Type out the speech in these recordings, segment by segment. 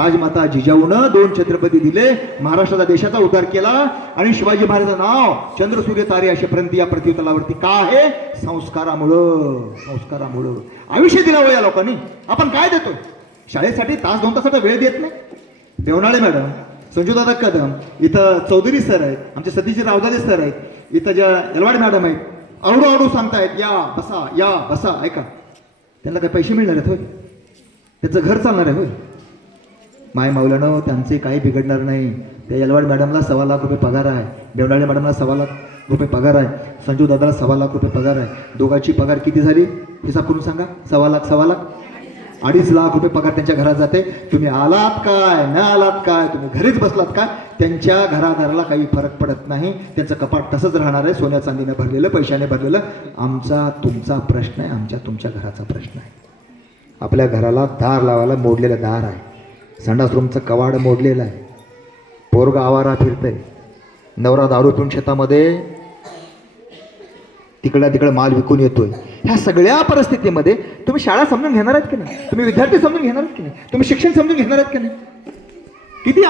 राजमाता जिजाऊनं 2 छत्रपती दिले, महाराष्ट्राचा देशाचा उद्धार केला आणि शिवाजी महाराजांचं नाव चंद्र सूर्य तारे असेपर्यंत या पृथ्वीतलावरती का आहे? संस्कारामुळं आयुष्य दिलं या लोकांनी. आपण काय देतो? शाळेसाठी तास 2 तासाचा वेळ देत नाही. देवनाळे मॅडम, संजूदादा कदम, इथं चौधरी सर आहेत, आमचे सतीश रावदाले सर आहेत, इथं ज्या यलवाड मॅडम आहेत, आडू सांगतायत या बसा. ऐका, त्यांना काही पैसे मिळणार आहेत होय? त्याचं घर चालणार आहे होय? माय माऊल्यानं त्यांचे काही बिघडणार नाही. त्या यलवाड मॅडमला 1.25 लाख रुपये पगार आहे, देवनाळे मॅडमला 1.25 लाख रुपये पगार आहे, संजू दादाला 1.25 लाख रुपये पगार आहे. दोघांची पगार किती झाली हिसाब करून सांगा? 1.25 लाख 2.5 लाख रुपये पगार त्यांच्या घरात जाते. तुम्ही आलात काय न आलात काय, तुम्ही घरीच बसलात काय, त्यांच्या घरादाराला काही फरक पडत नाही. त्यांचं कपाट तसंच राहणार आहे, सोन्या चांदीने भरलेलं, पैशाने भरलेलं. आमचा तुमचा प्रश्न आहे, आमच्या तुमच्या घराचा प्रश्न आहे. आपल्या घराला दार लावायला मोडलेलं दार आहे, संडास रूमचं कवाड मोडलेलं आहे, पोरगा आवारा फिरतंय, नवरा दारू पिऊन शेतामध्ये तिकडं माल विकून येतोय. ह्या सगळ्या परिस्थितीमध्ये तुम्ही शाळा समजून घेणार आहेत की नाही? तुम्ही विद्यार्थी समजून घेणार आहेत की नाही? तुम्ही शिक्षण समजून घेणार आहेत की नाही? किती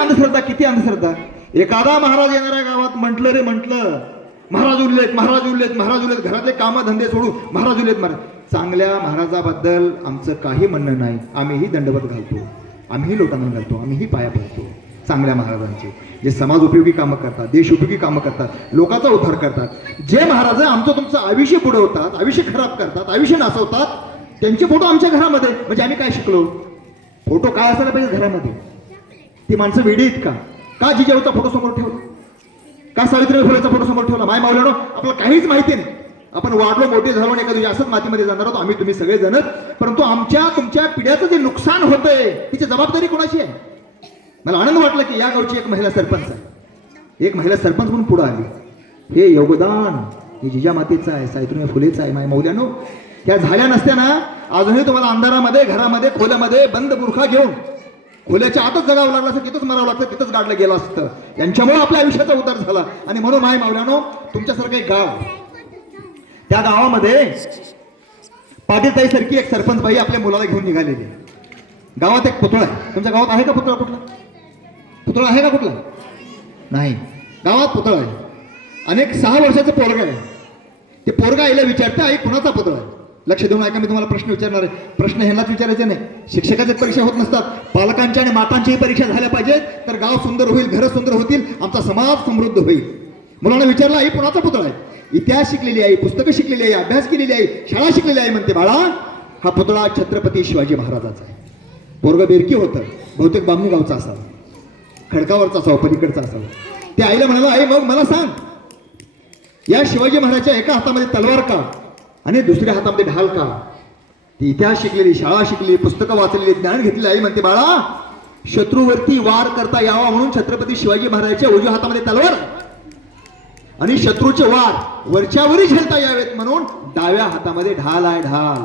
अंधश्रद्धा. एखादा महाराज येणाऱ्या गावात म्हटलं महाराज उरलेत, घरातले कामधंदे सोडून महाराज उरलेत. चांगल्या महाराजाबद्दल आमचं काही म्हणणं नाही. आम्हीही दंडवत घालतो, आम्हीही लोटांना घालतो, आम्हीही पाया पडतो चांगल्या महाराजांचे, जे समाज उपयोगी कामं करतात, देश उपयोगी कामं करतात, लोकांचा उद्धार करतात. जे महाराज आमचं तुमचं आयुष्य बुडवतात, आयुष्य खराब करतात, आयुष्य नासवतात, त्यांचे फोटो आमच्या घरामध्ये. म्हणजे आम्ही काय शिकलो? फोटो काय असायला पाहिजे घरामध्ये? ती माणसं वेडी आहेत का जिजाऊचा फोटो समोर ठेवला? का सावित्रीबाई फुलेचा फोटो समोर ठेवला? माय मावल्यानो, आपल्याला काहीच माहिती नाही. आपण वाढलो, मोठे झालो, एका दिवशी असंच मातीमध्ये जाणार आहोत आम्ही तुम्ही सगळेजण. परंतु आमच्या तुमच्या पिढ्याचं जे नुकसान होतंय तिची जबाबदारी कोणाची आहे? मला आनंद वाटला की या गावची एक महिला सरपंच आहे, एक महिला सरपंच म्हणून पुढे आली. हे योगदान हे जिजामातेचं आहे, सावित्रीबाई फुलेचं आहे. माय मौल्यानो, त्या झाल्या नसत्या ना, अजूनही तुम्हाला अंधारामध्ये, घरामध्ये, खोल्यामध्ये बंद बुरखा घेऊन खोल्याच्या आतच जगावं लागलं असतं, तिथंच मरावं लागतं, तिथंच गाडलं गेलं असतं. यांच्यामुळे आपल्या आयुष्याचा उद्धार झाला. आणि म्हणून माय मावल्यानो, तुमच्यासारखं एक गाव, त्या गावामध्ये पाटीलताई सारखी एक सरपंच बाई आपल्या मुलाला घेऊन निघालेली. गावात एक पुतळा आहे. तुमच्या गावात आहे का पुतळा? पुतळा आहे का कुठला? नाही. गावात पुतळा आहे. अनेक 6 वर्षाचं पोरगा आहे. ते पोरगा आईला विचारतं, आई कुणाचा पुतळा आहे? लक्ष देऊन ऐका, मी तुम्हाला प्रश्न विचारणार आहे. प्रश्न ह्यांनाच विचारायचे नाही. शिक्षकाच्या परीक्षा होत नसतात, पालकांच्या आणि मातांच्याही परीक्षा झाल्या पाहिजेत, तर गाव सुंदर होईल, घरं सुंदर होतील, आमचा समाज समृद्ध होईल. मुलांना विचारलं, आई कुणाचा पुतळा आहे? इतिहास शिकलेली आहे, पुस्तकं शिकलेली आहे, अभ्यास केलेली आहे, शाळा शिकलेली आहे. म्हणते, बाळा हा पुतळा छत्रपती शिवाजी महाराजाचा आहे. पोरग बेरकी होतं, बहुतेक बामणी गावचा असावा, खडकावरचा असावा, पलीकडचा असावा. त्या आईला म्हणाला, आई मग मला सांग, या शिवाजी महाराजच्या एका हातामध्ये तलवार का आणि दुसऱ्या हातामध्ये ढाल का? ती इतिहास शिकलेली, शाळा शिकलेली, पुस्तकं वाचलेली, ज्ञान घेतलेली आई म्हणते, बाळा शत्रूवरती वार करता यावा म्हणून छत्रपती शिवाजी महाराजांच्या उजव्या हातामध्ये तलवार आणि शत्रूचे वार वरच्यावरही झेलता यावेत म्हणून डाव्या हातामध्ये ढाल आहे, ढाल.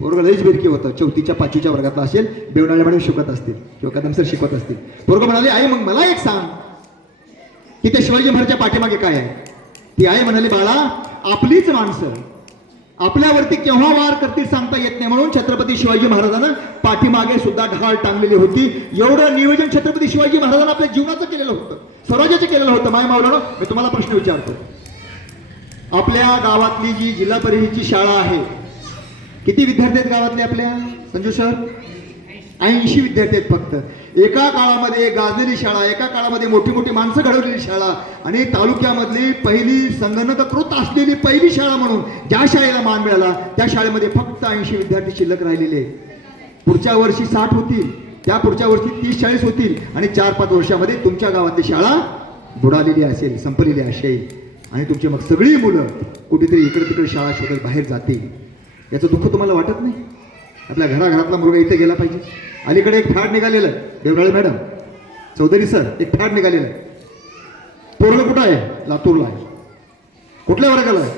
पोरग लईच बेरकी होतं, 4थीच्या 5वीच्या वर्गातला असेल, बेवनाळे मॅडम शिकवत असतील किंवा कदम सर शिकवत असतील. पोरग म्हणाले, आई मग मला एक सांग की त्या शिवाजी महाराजच्या पाठीमागे काय आहे? ती आई म्हणाली, बाळा आपलीच माणसं आपल्यावरती केव्हा वार करतील सांगता येत नाही, म्हणून छत्रपती शिवाजी महाराजांना पाठीमागे सुद्धा ढाल टांगलेली होती. एवढं नियोजन छत्रपती शिवाजी महाराजांना आपल्या जीवनाचं केलेलं होतं, स्वराज्याचं केलेलं होतं. माय मावल्यानो, मी तुम्हाला प्रश्न विचारतो, आपल्या गावातली जी जिल्हा परिषदेची शाळा आहे, किती विद्यार्थी आहेत गावातले आपल्या? संजू सर, 80 विद्यार्थी आहेत फक्त. एका काळामध्ये गाजलेली शाळा, एका काळामध्ये मोठी मोठी माणसं घडवलेली शाळा आणि तालुक्यामधली पहिली संगणककृत असलेली पहिली शाळा म्हणून ज्या शाळेला मान मिळाला, त्या शाळेमध्ये फक्त 80 विद्यार्थी शिल्लक राहिलेले. पुढच्या वर्षी 60 होतील, त्या पुढच्या वर्षी 30-40 होतील आणि 4-5 वर्षामध्ये तुमच्या गावातली शाळा बुडालेली असेल, संपलेली असेल आणि तुमची मग सगळी मुलं कुठेतरी इकडे तिकडे शाळा शोधत बाहेर जातील. याचं दुःख तुम्हाला वाटत नाही? आपल्या घराघरातला मुलगा इथे गेला पाहिजे. अलीकडे एक फॅड निघालेलं आहे, देवनाळे मॅडम, चौधरी सर, एक फॅड निघालेलं आहे. पोरगं कुठं आहे? लातूरला आहे. कुठल्या वर्गाला आहे?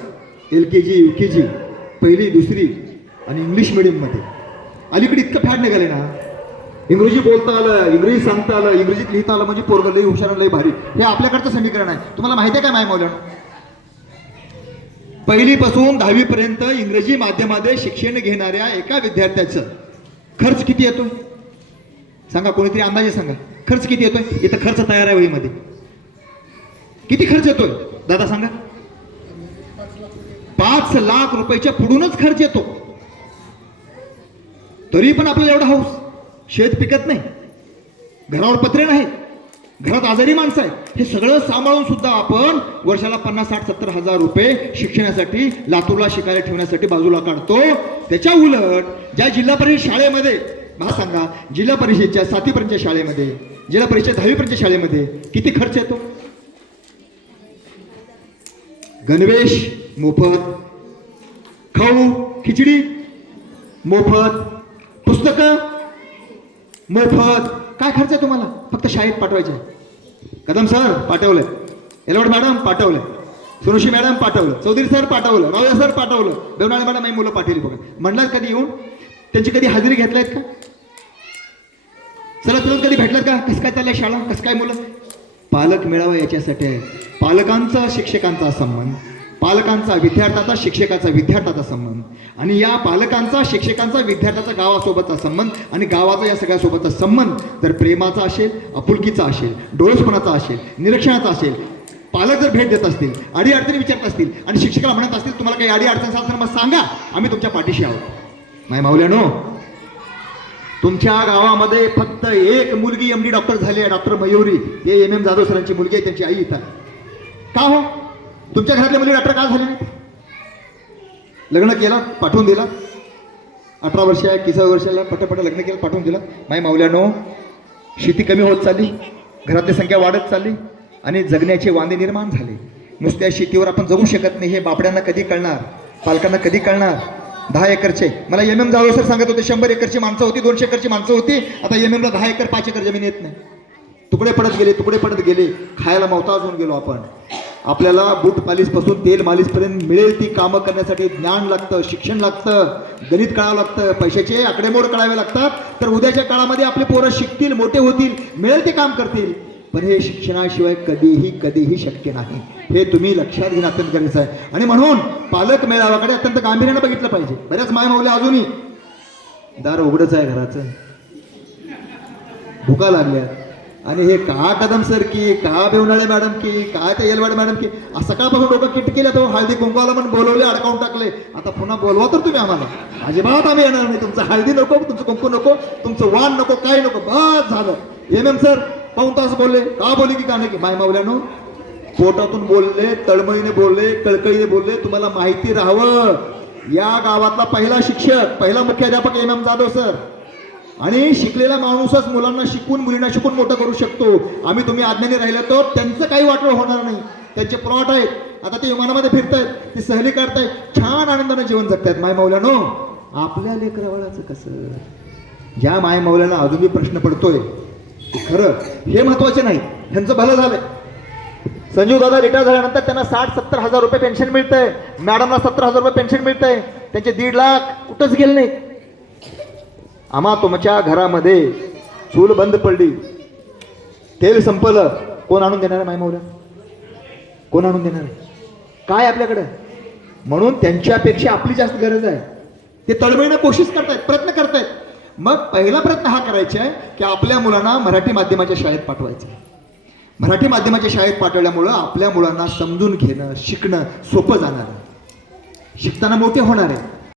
LKG UKG, 1ली 2री आणि इंग्लिश मिडियममध्ये. अलीकडे इतकं फॅड निघाले ना, इंग्रजी बोलता आलं, इंग्रजी सांगता आलं, इंग्रजीत लिहिता आलं, म्हणजे पोरगं लई हुशार, लई भारी. हे आपल्याकडचं समीकरण आहे. तुम्हाला माहिती आहे काय माय मौल्यानं? 1ली पासून 10वी पर्यंत इंग्रजी माध्यमामध्ये शिक्षण घेणाऱ्या एका विद्यार्थ्याचं खर्च किती येतो? सांगा, कोणीतरी अंदाजे सांगा, खर्च किती येतोय? इथं खर्च तयार आहे वहीमध्ये. किती खर्च येतोय दादा सांगा? 5 लाख रुपयाच्या पुढूनच खर्च येतो. तरी पण आपल्याला एवढा हाऊस. शेत पिकत नाही, घरावर पत्रे नाही, घरात आजारी माणसं आहेत, हे सगळं सांभाळून सुद्धा आपण वर्षाला 50, 60, 70 हजार रुपये शिक्षणासाठी, लातूरला शिकायला ठेवण्यासाठी बाजूला काढतो. त्याच्या उलट ज्या जिल्हा परिषद शाळेमध्ये, मला सांगा, जिल्हा परिषदेच्या 7वी पर्यंतच्या शाळेमध्ये, जिल्हा परिषद 10वी पर्यंतच्या शाळेमध्ये किती खर्च येतो? गणवेश मोफत, खाऊ खिचडी मोफत, पुस्तकं मोफत. काय खर्च आहे तुम्हाला? फक्त शाळेत पाठवायचे. कदम सर पाठवलं, एलवड मॅडम पाठवलं, सुरुशी मॅडम पाठवलं, चौधरी सर पाठवलं, रावया सर पाठवलं, देवनाळे मॅडम ही मुलं पाठवली. बघा, म्हणलात कधी येऊन त्यांची कधी हजेरी घेतलायत का? चला तुला कधी भेटलात का? कसं काय चाललंय शाळा, कसं काय मुलं? पालक मेळावा याच्यासाठी आहे. पालकांचा शिक्षकांचा संबंध, पालकांचा विद्यार्थ्याचा, शिक्षकाचा विद्यार्थ्याचा संबंध, आणि या पालकांचा, शिक्षकांचा, विद्यार्थ्याचा गावासोबतचा संबंध, आणि गावाचा या सगळ्यासोबतचा संबंध जर प्रेमाचा असेल, आपुलकीचा असेल, डोळसपणाचा असेल, निरीक्षणाचा असेल, पालक जर भेट देत असतील, अडीअडचणी विचारत असतील, आणि शिक्षकाला म्हणत असतील तुम्हाला काही अडीअडचण असेल तर मग सांगा, आम्ही तुमच्या पाठीशी आहोत. नाही माऊल्यानो, तुमच्या गावामध्ये फक्त एक मुलगी MD डॉक्टर झाली आहे, डॉक्टर मयुरी. हे MM जाधव सरांची मुलगी आहे, त्यांची आई इथं. का हो? तुमच्या घरातल्या मुली डॉक्टर का झाले नाही? लग्न केलं, पाठवून दिला. 18 वर्ष आहे, 30 वर्षाला पटपट लग्न केलं, पाठवून दिलं. माय माऊल्यानो, शेती कमी होत चालली, घरातली संख्या वाढत चालली, आणि जगण्याचे वांदे निर्माण झाले. नुसत्या शेतीवर आपण जगू शकत नाही, हे बापड्यांना कधी कळणार, पालकांना कधी कळणार? 10 एकरचे, मला MM जाधव सर सांगत होते, 100 एकरची माणसं होती, 200 एकरची माणसं होती. आता MM ला 10 एकर 5 एकर जमीन येत नाही. तुकडे पडत गेले, तुकडे पडत गेले, खायला मोहताज होऊन गेलो आपण. आपल्याला बूट पालिशपासून तेल मालिशपर्यंत मिळेल ती कामं करण्यासाठी ज्ञान लागतं, शिक्षण लागतं, गणित कळावं लागतं, पैशाचे आकडेमोड कळावे लागतात. तर उद्याच्या काळामध्ये आपले पोरं शिकतील, मोठे होतील, मिळेल ते काम करतील. पण हे शिक्षणाशिवाय कधीही कधीही शक्य नाही, हे तुम्ही लक्षात घेणं अत्यंत गरजेचं आहे. आणि म्हणून पालक मेळाव्याकडे अत्यंत गांभीर्यानं बघितलं पाहिजे. बऱ्याच माय माऊल्या अजूनही दार उघडच आहे घराचं, भुका लागल्या, आणि हे का कदम सर की, का बेवनाळे मॅडम की, काय ते येलवाड मॅडम की, सकाळपासून डोकं किट केलं, तो हळदी कुंकवाला पण बोलवले, अडकावून टाकले. आता पुन्हा बोलवा तर तुम्ही आम्हाला, अजिबात आम्ही येणार नाही. तुमचं हळदी नको, तुमचं कुंकू नको, तुमचं वाण नको, काय नको, बस झालं. MM सर पाऊण तास बोलले, का बोलले की का नाही की? माय मावल्यानो, पोटातून बोलले, तळमळीने बोलले, कळकळीने बोलले. तुम्हाला माहिती राहावं, या गावातला पहिला शिक्षक, पहिला मुख्याध्यापक MM जाधव सर. आणि शिकलेला माणूसच मुलांना शिकून, मुलींना शिकून मोठं करू शकतो. आम्ही तुम्ही आज्ञाने राहिलं तर त्यांचं काही वाटलं होणार नाही. त्यांचे प्लॉट आहेत, आता ते विमानामध्ये फिरतायत, ते सहली काढतायत, छान आनंदाने जीवन जगतायत. माय मावल्यानो, आपल्या लेकरावाळाचं कसं? ज्या माय मावल्याला अजूनही प्रश्न पडतोय, खरं हे महत्वाचे नाही, त्यांचं भलं झालंय. संजीव दादा रिटायर झाल्यानंतर त्यांना 60-70 हजार रुपये पेन्शन मिळतंय, मॅडमला 70 हजार रुपये पेन्शन मिळतंय. त्यांचे 1.5 लाख कुठंच गेले नाही. आम्हा तुमच्या घरामध्ये चूल बंद पडली, तेल संपलं, कोण आणून देणार आहे? माय मावल्या कोण आणून देणार आहे? काय आपल्याकडे? म्हणून त्यांच्यापेक्षा आपली जास्त गरज आहे. ते तळमळीनं कोशिश करतायत, प्रयत्न करतायत. मग पहिला प्रयत्न हा करायचा आहे की आपल्या मुलांना मराठी माध्यमाच्या शाळेत पाठवायचं. मराठी माध्यमाच्या शाळेत पाठवल्यामुळं आपल्या मुलांना समजून घेणं, शिकणं सोपं जाणार आहे, शिकताना मोठे होणार आहे.